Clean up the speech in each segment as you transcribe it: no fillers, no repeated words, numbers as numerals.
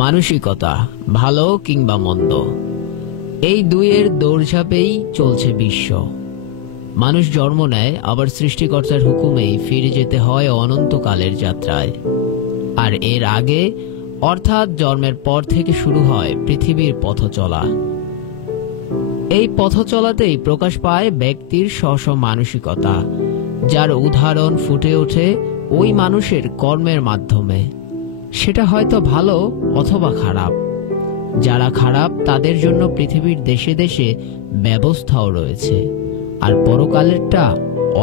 মানসিকতা, ভালো কিংবা মন্দ, এই দুইয়ের দৌড়ঝাঁপেই চলছে বিশ্ব। মানুষ জন্ম নেয়, আবার সৃষ্টিকর্তার হুকুমেই ফিরে যেতে হয় অনন্তকালের যাত্রায়। আর এর আগে অর্থাৎ জন্মের পর থেকে শুরু হয় পৃথিবীর পথ চলা। এই পথ চলাতেই প্রকাশ পায় ব্যক্তির স্ব মানসিকতা, যার উদাহরণ ফুটে ওঠে ওই মানুষের কর্মের মাধ্যমে। সেটা হয়তো ভালো অথবা খারাপ। যারা খারাপ তাদের জন্য পৃথিবীর দেশে দেশে ব্যবস্থাও রয়েছে, আর পরকালেরটা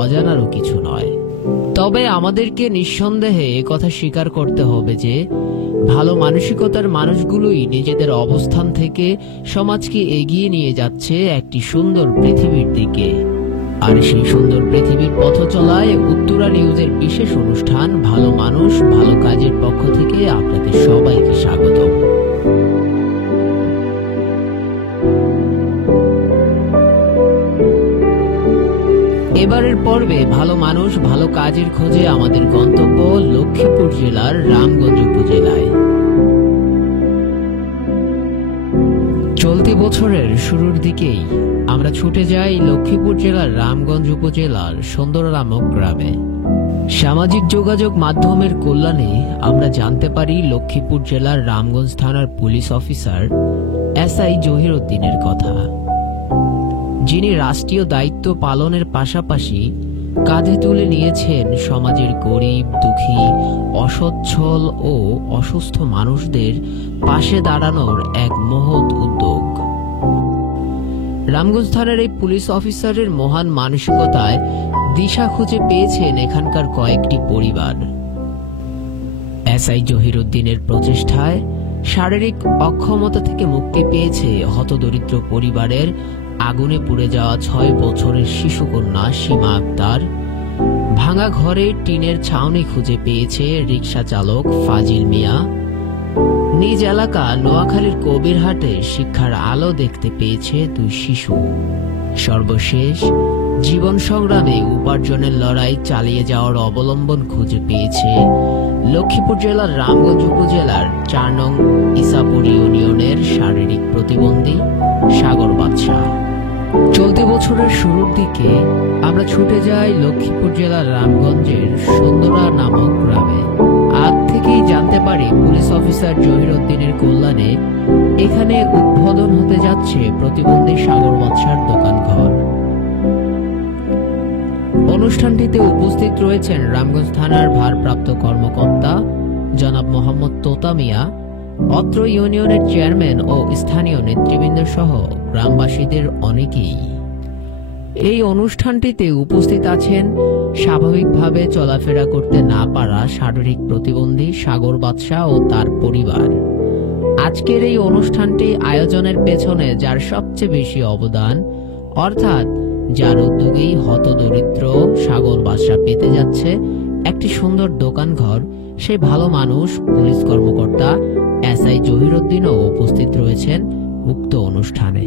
অজানারও কিছু নয়। তবে আমাদেরকে নিঃসন্দেহে একথা স্বীকার করতে হবে যে ভালো মানসিকতার মানুষগুলোই নিজেদের অবস্থান থেকে সমাজকে এগিয়ে নিয়ে যাচ্ছে একটি সুন্দর পৃথিবীর দিকে। আর সেই সুন্দর পৃথিবীর পথ চলায় উত্তরা নিউজের বিশেষ অনুষ্ঠান ভালো মানুষ ভালো কাজের পক্ষ থেকে আপনাদের সবাইকে স্বাগত। এবারের পর্বে ভালো মানুষ ভালো কাজের খোঁজে আমাদের গন্তব্য লক্ষ্মীপুর জেলার রামগঞ্জ উপজেলায়। চলতি বছরের শুরুর দিকেই আমরা ছুটে যাই লক্ষ্মীপুর জেলার রামগঞ্জ উপজেলার সুন্দর নামক গ্রামে। সামাজিক যোগাযোগ মাধ্যমের কল্যাণে আমরা জানতে পারি লক্ষ্মীপুর জেলার রামগঞ্জ থানার পুলিশ অফিসার এসআই জহিরউদ্দিনের কথা, যিনি রাষ্ট্রীয় দায়িত্ব পালনের পাশাপাশি কাঁধে তুলে নিয়েছেন সমাজের গরিব দুঃখী অসচ্ছল ও অসুস্থ মানুষদের পাশে দাঁড়ানোর এক মহৎ উদ্যোগ। রামগঞ্জ থানার এই পুলিশ অফিসারের মহান মানসিকতায় দিশা খুঁজে পেয়েছেন এখানকার কয়েকটি পরিবার। এসআই জহিরউদ্দিনের প্রচেষ্টায় শারীরিক অক্ষমতা থেকে মুক্তি পেয়েছে হতদরিদ্র পরিবারের আগুনে পুড়ে যাওয়া 6 বছরের শিশুকন্যা সীমা আক্তার। ভাঙা ঘরে টিনের ছাউনি খুঁজে পেয়েছে রিকশা চালক ফাজিল মিয়া। নিজ এলাকা নোয়াখালীর কবিরহাটে শিক্ষার আলো দেখতে পেয়েছে 2 শিশু। সর্বশেষ জীবন সংগ্রামে উপার্জনের লড়াই চালিয়ে যাওয়ার অবলম্বন খুঁজে পেয়েছে লক্ষ্মীপুর জেলার রামগঞ্জ উপজেলার 4 নং ইসাপুর ইউনিয়নের শারীরিক প্রতিবন্ধী সাগর বাদশা। চলতি বছরের শুরুর দিকে আমরা ছুটে যাই লক্ষ্মীপুর জেলার রামগঞ্জের সুন্দরা নামক গ্রামে। আগ থেকেই জানতে পারি পুলিশ অফিসার জহিরউদ্দিনের কল্যাণে এখানে উদ্বোধন হতে যাচ্ছে প্রতিবন্ধী সাগর বাদশার দোকান ঘর। অনুষ্ঠানটিতে উপস্থিত রয়েছেন রামগঞ্জ থানার ভারপ্রাপ্ত কর্মকর্তা জনাব মোহাম্মদ তোতা মিয়া, অত্র ইউনিয়নের চেয়ারম্যান ও স্থানীয় নেতৃবৃন্দ সহ গ্রামবাসীদের অনেকেই। এই অনুষ্ঠানটিতে উপস্থিত আছেন স্বাভাবিকভাবে চলাফেরা করতে না পারা শারীরিক প্রতিবন্ধী সাগর বাদশা ও তার পরিবার। আজকের এই অনুষ্ঠানটি আয়োজনের পেছনে যার সবচেয়ে বেশি অবদান, অর্থাৎ যার উদ্যোগেই হতদরিদ্র সাগর বাদশা পেতে যাচ্ছে একটি সুন্দর দোকান ঘর, সেই ভালো মানুষ পুলিশ কর্মকর্তা এসআই জহিরউদ্দিনও উপস্থিত রয়েছেন উক্ত অনুষ্ঠানে।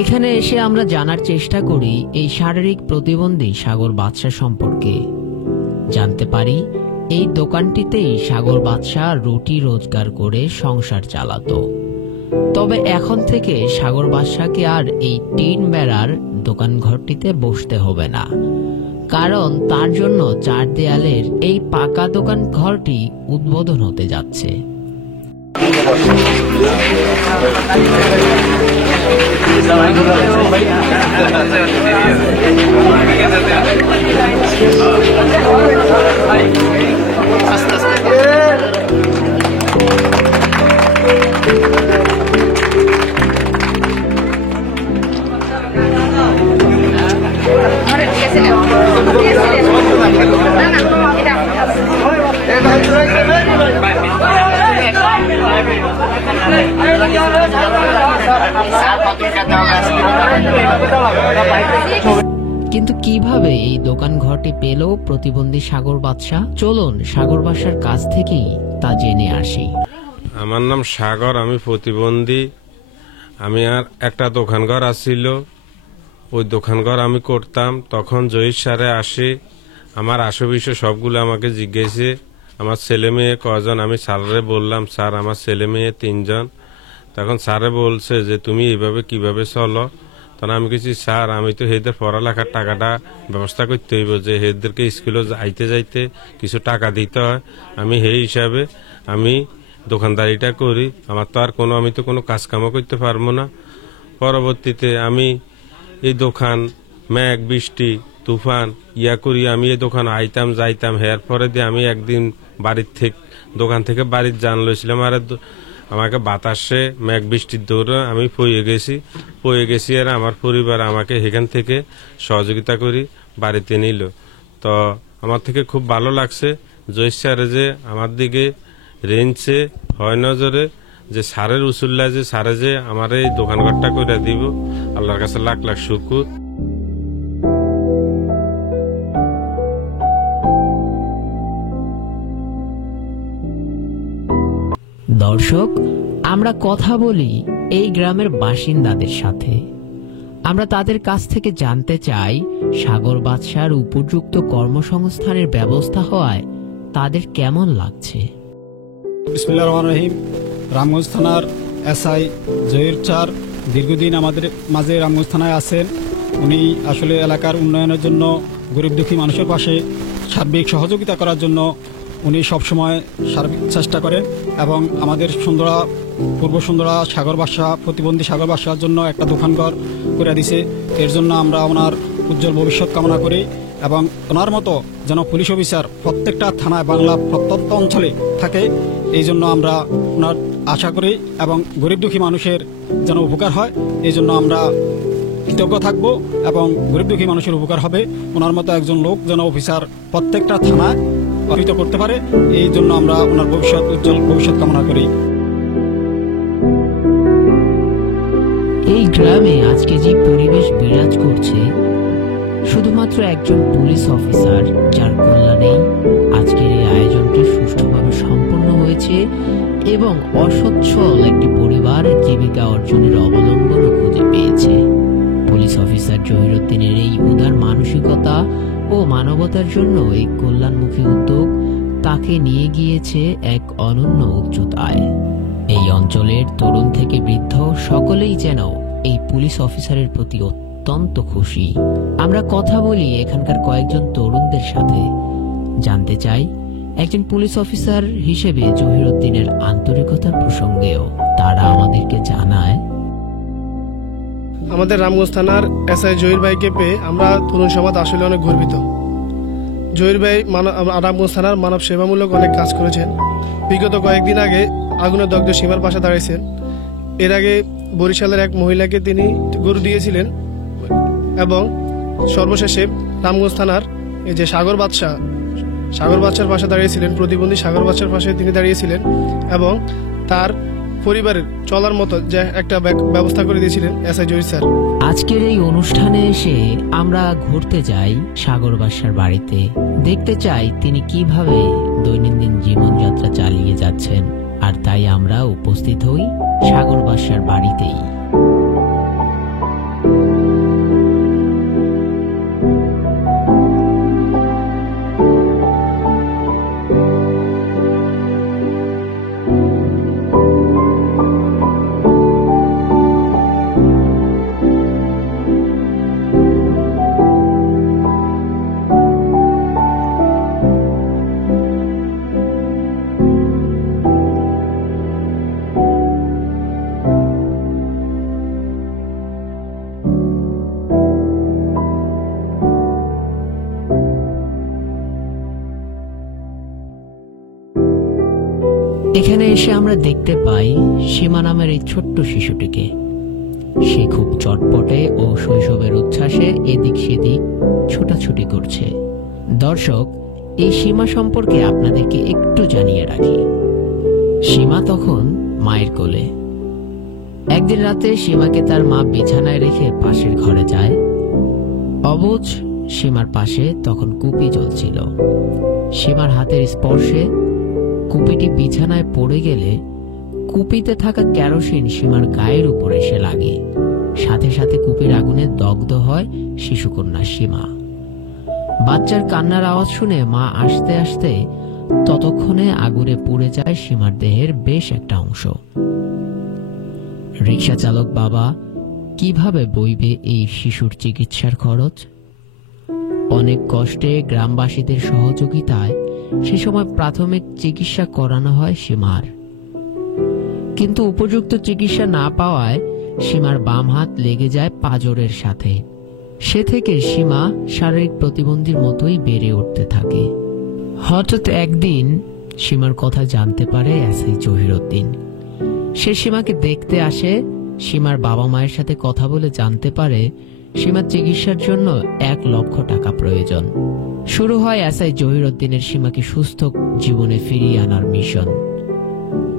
এখানে এসে আমরা জানার চেষ্টা করি এই শারীরিক প্রতিবন্ধী সাগর বাদশা সম্পর্কে। জানতে পারি এই দোকানটিতেই সাগর বাদশা রুটি রোজগার করে সংসার চালাতো। তবে এখন থেকে সাগর বাদশাকে আর এই টিন বেড়ার দোকান ঘরটিতে বসতে হবে না, কারণ তার জন্য 4 দেয়ালের এই পাকা দোকান ঘরটি উদ্বোধন হতে যাচ্ছে। কিন্তু কিভাবে এই দোকান ঘরটি পেল প্রতিবন্ধী সাগর বাদশাহ? চলুন সাগর বাদশার কাছ থেকেই তা জেনে আসি। আমার নাম সাগর, আমি প্রতিবন্ধী। আমি আর একটা দোকান ঘর আসছিল, ওই দোকান ঘর আমি করতাম। তখন জহির স্যারে আসে, আমার বিষয় সবগুলো আমাকে জিজ্ঞেসে আমার ছেলে মেয়ে কজন। আমি স্যারে বললাম, স্যার আমার ছেলে মেয়ে 3 জন। তখন স্যারে বলছে যে তুমি এইভাবে কিভাবে চলো। তখন আমি কিছু, স্যার আমি তো হেদের পড়ালেখার টাকাটা ব্যবস্থা করতে হইব, যে হেদেরকে স্কুলে আইতে যাইতে কিছু টাকা দিতে হয়। আমি সেই হিসাবে আমি দোকানদারিটা করি। আমার তো আর আমি তো কোনো কাজকামও করতে পারবো না। পরবর্তীতে আমি এই দোকান মেঘ বৃষ্টি তুফান করি আমি এই দোকান আইতাম যাইতাম। হেয়ার পরে দিয়ে আমি একদিন দোকান থেকে বাড়ির জান লইছিলাম, আর আমাকে বাতাসে মেঘ বৃষ্টির দৌড়ে আমি পয়ে গেছি আর আমার পরিবার আমাকে এখান থেকে সহযোগিতা করি বাড়িতে নিল। তো আমার থেকে খুব ভালো লাগছে জয় স্যারে যে আমার দিকে রেঞ্চে হয় নজরে, যে স্যারের উসুল্লা, যে স্যারে যে আমার এই দোকানঘরটা করে দিব। আল্লাহর কাছে লাখ লাখ শুকুর। দর্শক, আমরা কথা বলি এই গ্রামের বাসিন্দাদের সাথে। আমরা তাদের কাছ থেকে জানতে চাই সাগর বাদশার উপযুক্ত কর্মসংস্থানের ব্যবস্থা হওয়ায় তাদের কেমন লাগছে। বিসমিল্লাহির রহমানির রহিম। রামগঞ্জ থানার এসআই জহির স্যার দীর্ঘদিন আমাদের মাঝে রামগঞ্জ থানায় আছেন। উনি আসলে এলাকার উন্নয়নের জন্য, গরিব দুঃখী মানুষের পাশে সার্বিক সহযোগিতা করার জন্য উনি সবসময় সার্বিক চেষ্টা করেন এবং আমাদের পূর্ব সুন্দরা সাগর বাদশা, প্রতিবন্ধী সাগর বাদশার জন্য একটা দোকানঘর করে দিছে। এর জন্য আমরা ওনার উজ্জ্বল ভবিষ্যৎ কামনা করি এবং ওনার মতো যেন পুলিশ অফিসার প্রত্যেকটা থানায়, বাংলা প্রত্যন্ত অঞ্চলে থাকে, এই জন্য আমরা ওনার আশা করি এবং গরিব দুঃখী মানুষের যেন উপকার হয়, এই জন্য আমরা কৃতজ্ঞ থাকব এবং গরিব দুঃখী মানুষের উপকার হবে। ওনার মতো একজন লোক যেন অফিসার প্রত্যেকটা থানায় অর্পিত করতে পারে, এই জন্য আমরা ওনার উজ্জ্বল ভবিষ্যৎ কামনা করি। এই গ্রামে আজকে যে পরিবেশ বিরাজ করছে, শুধুমাত্র একজন পুলিশ অফিসার যার কল্যাণেই আজকের এই আয়োজনটি সুষ্ঠুভাবে সম্পন্ন হয়েছে এবং অসচ্ছল একটি পরিবার জীবিকা অর্জনের অবলম্বন খুঁজে পেয়েছে। পুলিশ অফিসার জহিরুদ্দিনের এই উদার মানসিকতা ও মানবতার জন্য এই কল্যাণমুখী উদ্যোগ তাকে নিয়ে গিয়েছে এক অনন্য উচ্চতায়। এই অঞ্চলের তরুণ থেকে বৃদ্ধ সকলেই যেন এই পুলিশ অফিসারের প্রতি অত্যন্ত খুশি। আমরা কথা বলি এখানকার কয়েকজন তরুণদের সাথে, জানতে চাই একজন পুলিশ অফিসার হিসেবে জহিরুদ্দিনের আন্তরিকতার প্রসঙ্গেও। তারা আমাদেরকে জানায়, আমাদের রামগঞ্জ থানার এসআই জহির ভাইকে পেয়ে আমরা তরুণ সমাজ আসলে অনেক গর্বিত। জহির ভাই রামগঞ্জ থানার মানব সেবামূলক অনেক কাজ করেছেন। বিগত কয়েকদিন আগে আগুনে দগ্ধ সীমার পাশে দাঁড়িয়েছেন। এর আগে বরিশালের এক মহিলাকে তিনি গরু দিয়েছিলেন এবং সর্বশেষে রামগঞ্জ থানার এই যে সাগর বাদশার পাশে দাঁড়িয়েছিলেন, প্রতিবন্ধী সাগর বাদশার পাশে তিনি দাঁড়িয়েছিলেন এবং তার পরিবারের চলার মতো যে একটা ব্যবস্থা করে দিয়েছিলেন এসআই জহির স্যার। আজকের এই অনুষ্ঠানে এসে আমরা ঘুরতে যাই সাগর বাদশার বাড়িতে, দেখতে চাই তিনি কিভাবে দৈনন্দিন জীবনযাত্রা চালিয়ে যাচ্ছেন। আর তাই আমরা উপস্থিত হই সাগর বাদশার বাড়িতেই। এখানে এসে আমরা দেখতে পাই সীমা নামের এই ছোট্ট শিশুটিকে। সে খুব চটপটে ও শৈশবের উচ্ছ্বাসে এদিক সেদিক ছোটাছুটি করছে। দর্শক, এই সীমা সম্পর্কে আপনাদেরকে একটু জানিয়ে রাখি। সীমা তখন মায়ের কোলে। একদিন রাতে সীমাকে তার মা বিছানায় রেখে পাশের ঘরে যায়। অবুঝ সীমার পাশে তখন কুপি জ্বলছিল। সীমার হাতের স্পর্শে কুপিটি বিছানায় পড়ে গেলে কুপিতে থাকা কেরোসিন সীমার গায়ের উপর এসে লাগে। সাথে সাথে কুপির আগুনে দগ্ধ হয় শিশুকন্যা সীমা। বাচ্চার কান্নার আওয়াজ শুনে মা আসতে আসতে ততক্ষণে আগুনে পুড়ে যায় সীমার দেহের বেশ একটা অংশ। রিকশা চালক বাবা কিভাবে বইবে এই শিশুর চিকিৎসার খরচ? অনেক কষ্টে গ্রামবাসীদের সহযোগিতায় সে সময় প্রাথমিক চিকিৎসা করানো হয় সীমার। কিন্তু উপযুক্ত চিকিৎসা না পাওয়ায় সীমার বাম হাত লেগে যায় পাঁজরের সাথে। সে থেকে সীমা শারীরিক প্রতিবন্ধীর মতোই বেড়ে উঠতে থাকে। হঠাৎ একদিন সীমার কথা জানতে পারে এসআই জহিরুদ্দিন। সে সীমাকে দেখতে আসে। সীমার বাবা মায়ের সাথে কথা বলে জানতে পারে সীমার চিকিৎসার জন্য 1 লক্ষ টাকা প্রয়োজন। শুরু হয় এসআই জহিরুদ্দিনের সীমাকে সুস্থ জীবনে ফিরিয়ে আনার মিশন।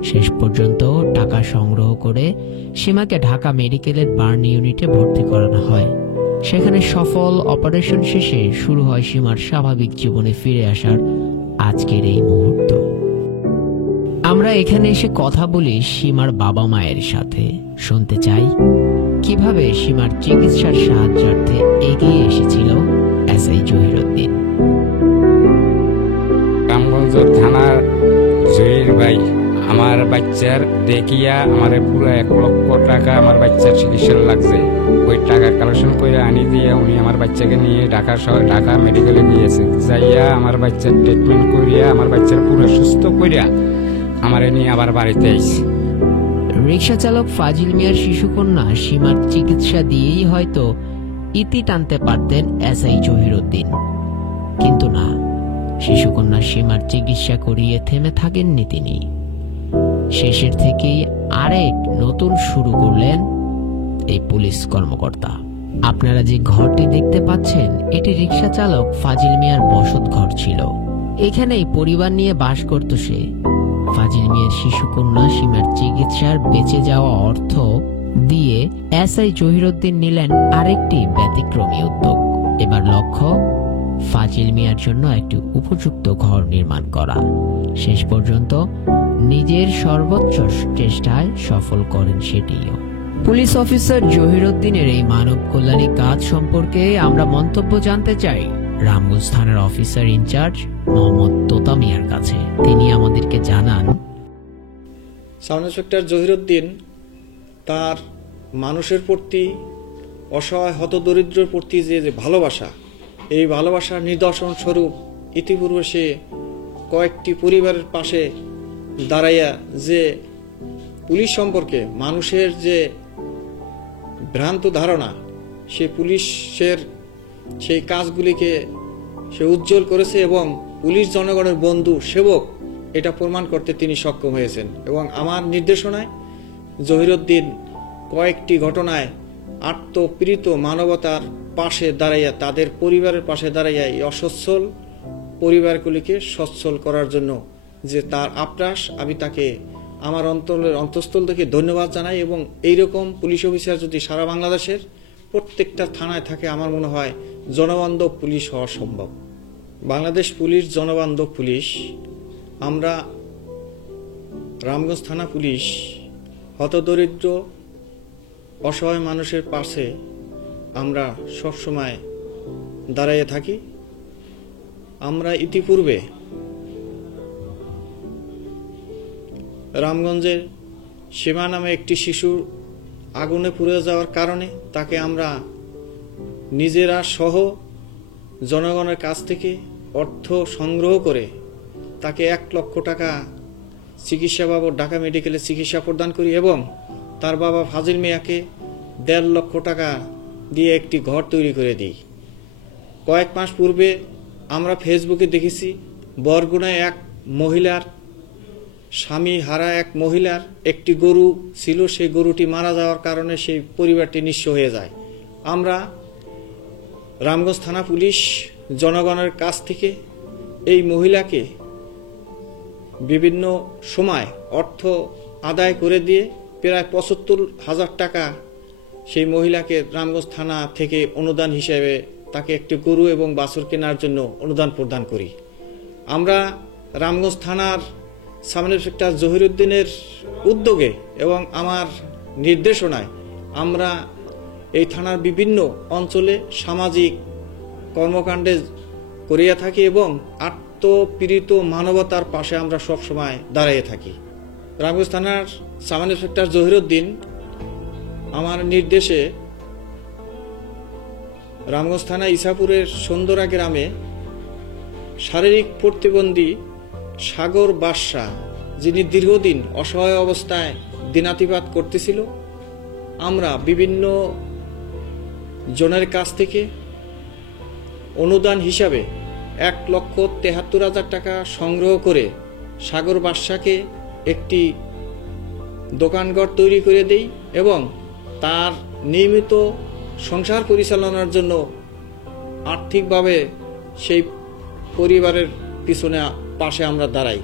শেষ পর্যন্ত টাকা সংগ্রহ করে সীমাকে ঢাকা মেডিকেলের বার্ন ইউনিটে ভর্তি করানো হয়। সেখানে সফল অপারেশন শেষে শুরু হয় সীমার স্বাভাবিক জীবনে ফিরে আসার আজকের এই মুহূর্ত। আমরা এখানে এসে কথা বলি সীমার বাবা মায়ের সাথে। শুনতে চাই কিভাবে সীমার চিকিৎসার সাহায্যার্থে এগিয়ে এসেছিল এসআই জহিরুদ্দিন। রামগঞ্জ থানার জহির ভাই আমার বাচ্চার দেখিয়া আমার পুরো 1 লক্ষ টাকা আমার বাচ্চার চিকিৎসা লাগছে। ওই টাকা কালেকশন করে আনি দিয়ে উনি আমার বাচ্চাকে নিয়ে ঢাকা মেডিকেলে গিয়েছে। যাইয়া আমার বাচ্চার ট্রিটমেন্ট করিয়া আমার বাচ্চার পুরো সুস্থ করিয়া আমার নিয়ে আবার বাড়িতে আইছে। রিকশা চালক ফাজিল মিয়ার শিশুকন্যা সীমার চিকিৎসা দিয়েই হয়তো ইতি টানতে পারতেন এসআই জহিরুদ্দিন, কিন্তু না, শিশুকন্যা সীমার চিকিৎসা করিয়ে থেমে থাকেননি তিনি। শেষের থেকেই আরেক নতুন শুরু করলেন এই পুলিশ কর্মকর্তা। আপনারা যে ঘরটি দেখতে পাচ্ছেন এটি রিকশা চালক ফাজিল মিয়ার বসত ঘর ছিল। এখানেই পরিবার নিয়ে বাস করত সে। ফাজিল মিয়ার শিশুকন্যা সীমার চিকিৎসার বেঁচে যাওয়া অর্থ দিয়ে এসআই জহিরুদ্দিন নিলেন আরেকটি ব্যতিক্রমী উদ্যোগ। এবার লক্ষ্য ফাজিল মিয়ার জন্য একটি উপযুক্ত ঘর নির্মাণ করা। শেষ পর্যন্ত নিজের সর্বোচ্চ চেষ্টায় সফল করেন সেটিও। পুলিশ অফিসার জহিরুদ্দিনের এই মানব কল্যাণী কাজ সম্পর্কে আমরা মন্তব্য জানতে চাই রামগঞ্জ থানার অফিসার ইনচার্জ মোহাম্মদ তোতা মিয়ার কাছে। তিনি আমাদেরকে জানান, সাব ইন্সপেক্টর জহিরুদ্দিন তার মানুষের প্রতি, অসহায় হতদরিদ্রের প্রতি যে ভালোবাসা, এই ভালোবাসার নিদর্শন স্বরূপ ইতিপূর্বে সে কয়েকটি পরিবারের পাশে দাঁড়াইয়া যে পুলিশ সম্পর্কে মানুষের যে ভ্রান্ত ধারণা, সে পুলিশের সেই কাজগুলিকে সে উজ্জ্বল করেছে এবং পুলিশ জনগণের বন্ধু সেবক এটা প্রমাণ করতে তিনি সক্ষম হয়েছেন। এবং আমার নির্দেশনায় জহিরুদ্দিন কয়েকটি ঘটনায় আত্মপ্রীত মানবতার পাশে দাঁড়াইয়া, তাদের পরিবারের পাশে দাঁড়াইয়া এই অসচ্ছল পরিবারগুলিকে সচ্ছল করার জন্য যে তার আপ্রাস, আমি তাকে আমার অন্তঃস্থল থেকে ধন্যবাদ জানাই। এবং এইরকম পুলিশ অফিসার যদি সারা বাংলাদেশের প্রত্যেকটা থানায় থাকে, আমার মনে হয় জনবান্ধব পুলিশ হওয়া সম্ভব। বাংলাদেশ পুলিশ জনবান্ধব পুলিশ। আমরা রামগঞ্জ থানা পুলিশ হতদরিদ্র অসহায় মানুষের পাশে আমরা সবসময় দাঁড়িয়ে থাকি। আমরা ইতিপূর্বে রামগঞ্জের সীমা নামে একটি শিশুর আগুনে পুড়ে যাওয়ার কারণে তাকে আমরা নিজেরা সহ জনগণের কাছ থেকে অর্থ সংগ্রহ করে তাকে 1 লক্ষ টাকা চিকিৎসা বাবদ ঢাকা মেডিকেলে চিকিৎসা প্রদান করি এবং তার বাবা ফাজিল মিয়াকে 1.5 লক্ষ টাকা দিয়ে একটি ঘর তৈরি করে দিই। কয়েক মাস পূর্বে আমরা ফেসবুকে দেখেছি বরগুনায় এক মহিলার স্বামী হারা এক মহিলার একটি গরু ছিল, সেই গরুটি মারা যাওয়ার কারণে সেই পরিবারটি নিঃস্ব হয়ে যায়। আমরা রামগঞ্জ থানা পুলিশ জনগণের কাছ থেকে এই মহিলাকে বিভিন্ন সময় অর্থ আদায় করে দিয়ে প্রায় ৭৫,০০০ টাকা সেই মহিলাকে রামগঞ্জ থানা থেকে অনুদান হিসেবে তাকে একটি গরু এবং বাছুর কেনার জন্য অনুদান প্রদান করি। আমরা রামগঞ্জ থানার সাব ইন্সপেক্টর জহিরুদ্দিনের উদ্যোগে এবং আমার নির্দেশনায় আমরা এই থানার বিভিন্ন অঞ্চলে সামাজিক কর্মকাণ্ডে করিয়া থাকি এবং আত্মপীড়িত মানবতার পাশে আমরা সবসময় দাঁড়িয়ে থাকি। রামগঞ্জ থানার সাব ইন্সপেক্টর জহিরুদ্দিন আমার নির্দেশে রামগঞ্জ থানা ইসাপুরের সুন্দরা গ্রামে শারীরিক প্রতিবন্ধী সাগর বাদশা, যিনি দীর্ঘদিন অসহায় অবস্থায় দিনাতিপাত করতেছিল, আমরা বিভিন্ন জনের কাছ থেকে অনুদান হিসাবে ১,৭৩,০০০ টাকা সংগ্রহ করে সাগর বাদশাকে একটি দোকানঘর তৈরি করে দেই এবং তার নিয়মিত সংসার পরিচালনার জন্য আর্থিকভাবে সেই পরিবারের পিছনে পাশে আমরা দাঁড়াই।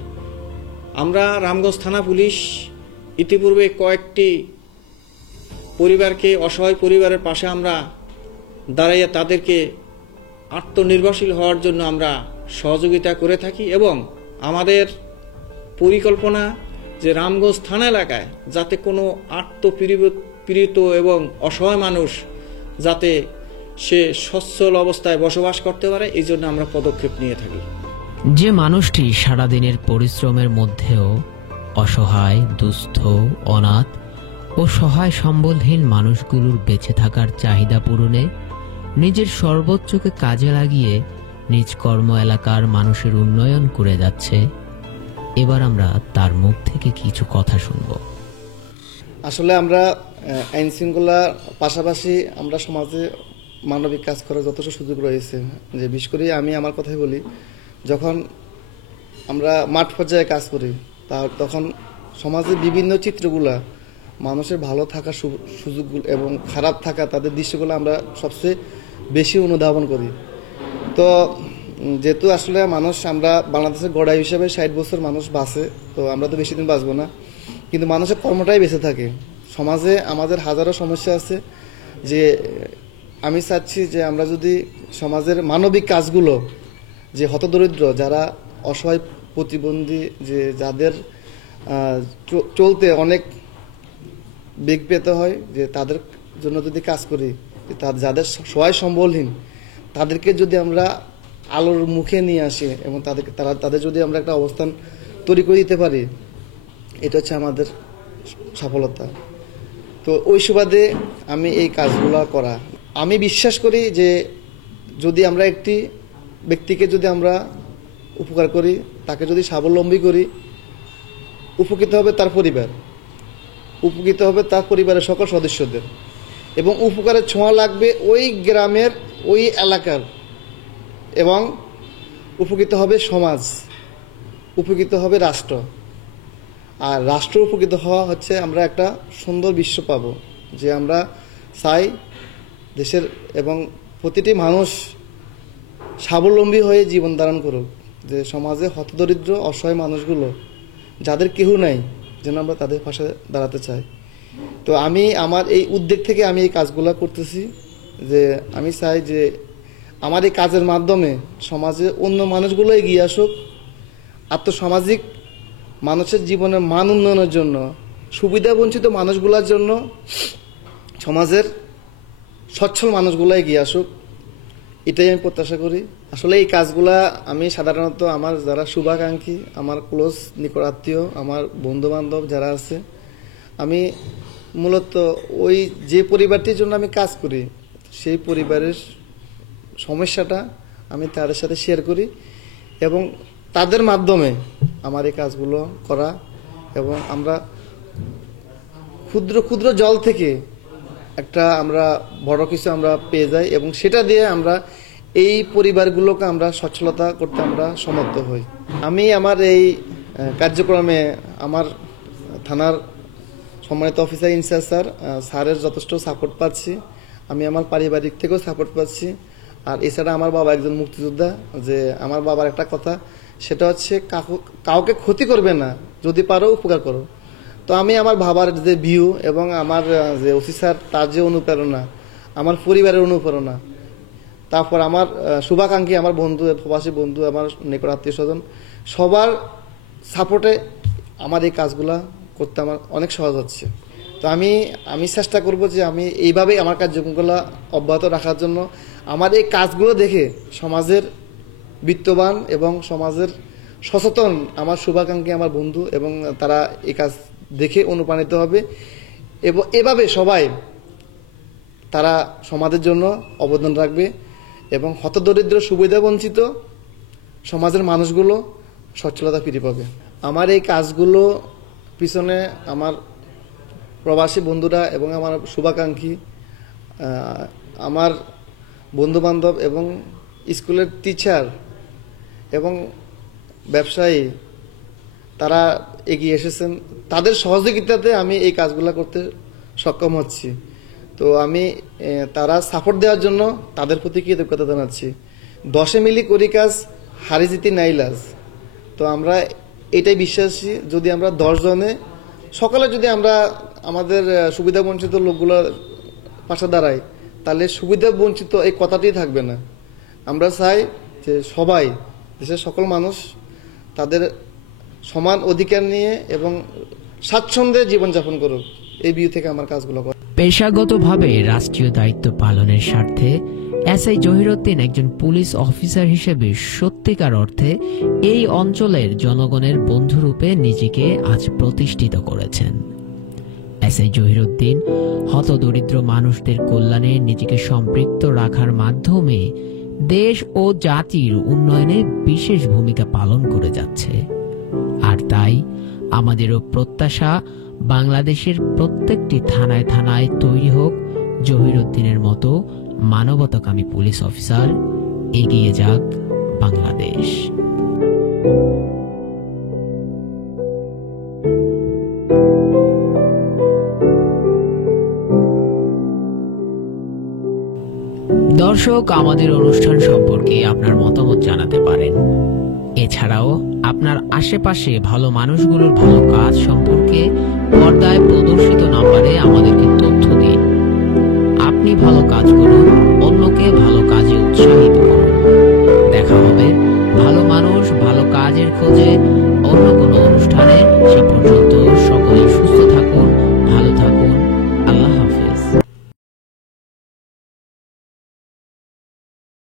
আমরা রামগঞ্জ থানা পুলিশ ইতিপূর্বে কয়েকটি পরিবারকে, অসহায় পরিবারের পাশে আমরা দাঁড়াইয়া তাদেরকে আত্মনির্ভরশীল হওয়ার জন্য আমরা সহযোগিতা করে থাকি এবং আমাদের পরিকল্পনা যে রামগঞ্জ থানা এলাকায় যাতে কোনো আত্মপীড়িত এবং অসহায় মানুষ যাতে সে সচ্ছল অবস্থায় বসবাস করতে পারে, এই জন্য আমরা পদক্ষেপ নিয়ে থাকি। যে মানুষটি সারাদিনের পরিশ্রমের মধ্যেও অসহায়, দুস্থ, অনাথ ও সহায় সম্বলহীন মানুষগুলোর বেঁচে থাকার চাহিদা পূরণে নিজের সর্বোচ্চকে কাজে লাগিয়ে নিজ কর্ম এলাকার মানুষের উন্নয়ন করে যাচ্ছে, এবার আমরা তার মুখ থেকে কিছু কথা শুনব। আসলে আমরা আইন শৃঙ্খলার পাশাপাশি আমরা সমাজে মানবিক কাজ করার যথেষ্ট সুযোগ রয়েছে। যে বিশেষ করে আমি আমার কথাই বলি, যখন আমরা মাঠ পর্যায়ে কাজ করি তখন সমাজের বিভিন্ন চিত্রগুলা, মানুষের ভালো থাকার সুযোগগুলো এবং খারাপ থাকা তাদের দৃশ্যগুলো আমরা সবচেয়ে বেশি অনুধাবন করি। তো যেহেতু আসলে মানুষ, আমরা বাংলাদেশের গড়াই হিসাবে ৬০ বছর মানুষ বাঁচে, তো আমরা তো বেশি দিন বাঁচবো না, কিন্তু মানুষের কর্মটাই বেঁচে থাকে। সমাজে আমাদের হাজারো সমস্যা আছে, যে আমি চাচ্ছি যে আমরা যদি সমাজের মানবিক কাজগুলো, যে হতদরিদ্র যারা অসহায় প্রতিবন্ধী, যে যাদের চলতে অনেক বেগ পেতে হয়, যে তাদের জন্য যদি কাজ করি, যাদের সহায় সম্বলহীন তাদেরকে যদি আমরা আলোর মুখে নিয়ে আসি এবং তাদের যদি আমরা একটা অবস্থান তৈরি করে দিতে পারি, এটা হচ্ছে আমাদের সফলতা। তো ওই সুবাদে আমি এই কাজগুলো করা, আমি বিশ্বাস করি যে যদি আমরা একটি ব্যক্তিকে যদি আমরা উপকার করি, তাকে যদি স্বাবলম্বী করি, উপকৃত হবে তার পরিবার, উপকৃত হবে তার পরিবারের সকল সদস্যদের, এবং উপকারের ছোঁয়া লাগবে ওই গ্রামের, ওই এলাকার, এবং উপকৃত হবে সমাজ, উপকৃত হবে রাষ্ট্র। আর রাষ্ট্র উপকৃত হওয়া হচ্ছে আমরা একটা সুন্দর বিশ্ব পাব, যে আমরা চাই দেশের এবং প্রতিটি মানুষ স্বাবলম্বী হয়ে জীবন ধারণ করুক, যে সমাজে হতদরিদ্র অসহায় মানুষগুলো যাদের কেউ নাই, যেন আমরা তাদের পাশে দাঁড়াতে চাই। তো আমি আমার এই উদ্যোগ থেকে আমি এই কাজগুলো করতেছি, যে আমি চাই যে আমার এই কাজের মাধ্যমে সমাজে অন্য মানুষগুলো এগিয়ে আসুক, আর্থসামাজিক মানুষের জীবনের মান উন্নয়নের জন্য, সুবিধা বঞ্চিত মানুষগুলোর জন্য, সমাজের সচ্ছল মানুষগুলো এগিয়ে আসুক, এটাই আমি প্রত্যাশা করি। আসলে এই কাজগুলা আমি সাধারণত আমার যারা শুভাকাঙ্ক্ষী, আমার ক্লোজ নিকট আত্মীয়, আমার বন্ধু বান্ধব যারা আছে, আমি মূলত ওই যে পরিবারটির জন্য আমি কাজ করি, সেই পরিবারের সমস্যাটা আমি তাদের সাথে শেয়ার করি এবং তাদের মাধ্যমে আমার এই কাজগুলো করা, এবং আমরা ক্ষুদ্র ক্ষুদ্র জল থেকে একটা আমরা বড় কিছু আমরা পেয়ে যাই, এবং সেটা দিয়ে আমরা এই পরিবারগুলোকে আমরা সচ্ছলতা করতে আমরা সমর্থ হই। আমি আমার এই কার্যক্রমে আমার থানার সম্মানিত অফিসার ইনচার্জ স্যারের যথেষ্ট সাপোর্ট পাচ্ছি। আমি আমার পারিবারিক থেকেও সাপোর্ট পাচ্ছি। আর এছাড়া আমার বাবা একজন মুক্তিযোদ্ধা, যে আমার বাবার একটা কথা, সেটা হচ্ছে কাউকে ক্ষতি করবে না, যদি পারো উপকার করো। তো আমি আমার বাবার যে ভিউ এবং আমার যে ওসি স্যার তার যে অনুপ্রেরণা, আমার পরিবারের অনুপ্রেরণা, তারপর আমার শুভাকাঙ্ক্ষী, আমার বন্ধু, প্রবাসী বন্ধু, আমার নিকট আত্মীয় স্বজন, সবার সাপোর্টে আমার এই কাজগুলা করতে আমার অনেক সহজ হচ্ছে। তো আমি চেষ্টা করব যে আমি এইভাবেই আমার কার্যক্রমগুলো অব্যাহত রাখার জন্য। আমার এই কাজগুলো দেখে সমাজের বিত্তবান এবং সমাজের সচেতন আমার শুভাকাঙ্ক্ষী, আমার বন্ধু, এবং তারা এই কাজ দেখে অনুপ্রাণিত হবে এবং এভাবে সবাই তারা সমাজের জন্য অবদান রাখবে এবং হতদরিদ্র সুবিধা বঞ্চিত সমাজের মানুষগুলো সচ্ছলতা ফিরে পাবে। আমার এই কাজগুলো পিছনে আমার প্রবাসী বন্ধুরা এবং আমার শুভাকাঙ্ক্ষী, আমার বন্ধুবান্ধব এবং স্কুলের টিচার এবং ব্যবসায়ী, তারা এগিয়ে এসেছেন। তাদের সহযোগিতাতে আমি এই কাজগুলো করতে সক্ষম হচ্ছি। তো আমি তারা সাপোর্ট দেওয়ার জন্য তাদের প্রতি কৃতজ্ঞতা জানাচ্ছি। 10 মিলি করি কাজ, হারি জিতি নাই লাজ। তো আমরা এটাই বিশ্বাসী, যদি আমরা 10 জনে সকালে যদি আমরা আমাদের সুবিধা বঞ্চিত লোকগুলোর পাশে দাঁড়াই, তাহলে সুবিধা বঞ্চিত এই কথাটি থাকবে না। আমরা চাই যে সবাই, দেশের সকল মানুষ তাদের সমান অধিকার নিয়ে এবং স্বাচ্ছন্দ্যে জীবনযাপন করুক, এই ভিউ থেকে আমার কাজগুলো করে। পেশাগতভাবে রাষ্ট্রীয় দায়িত্ব পালনের স্বার্থে এসআই জহিরুদ্দিন একজন পুলিশ অফিসার হিসেবে সত্যিকার অর্থে এই অঞ্চলের জনগণের বন্ধুরূপে নিজেকে আজ প্রতিষ্ঠিত করেছেন। এসআই জহিরুদ্দিন হতদরিদ্র মানুষদের কল্যাণে নিজেকে সম্পৃক্ত রাখার মাধ্যমে দেশ ও জাতির উন্নয়নে বিশেষ ভূমিকা পালন করে যাচ্ছে। আর তাই আমাদেরও প্রত্যাশা, বাংলাদেশের প্রত্যেকটি থানায় থানায় তৈরি হোক জহিরুদ্দিনের মতো মানবতাকামী পুলিশ অফিসার। এগিয়ে যাক বাংলাদেশ। দর্শক, আমাদের অনুষ্ঠান সম্পর্কে আপনার মতামত জানাতে পারেন। এছাড়াও আপনার আশেপাশে ভালো মানুষগুলোর ভালো কাজ সম্পর্কে পর্দায় প্রদর্শিত নম্বরে আমাদেরকে তথ্য দিন। আপনি ভালো কাজ করুন, অন্যকে ভালো কাজে উৎসাহিত করুন। দেখা হবে ভালো মানুষ ভালো কাজের খোঁজে অন্য কোনো অনুষ্ঠানে। সে পর্যন্ত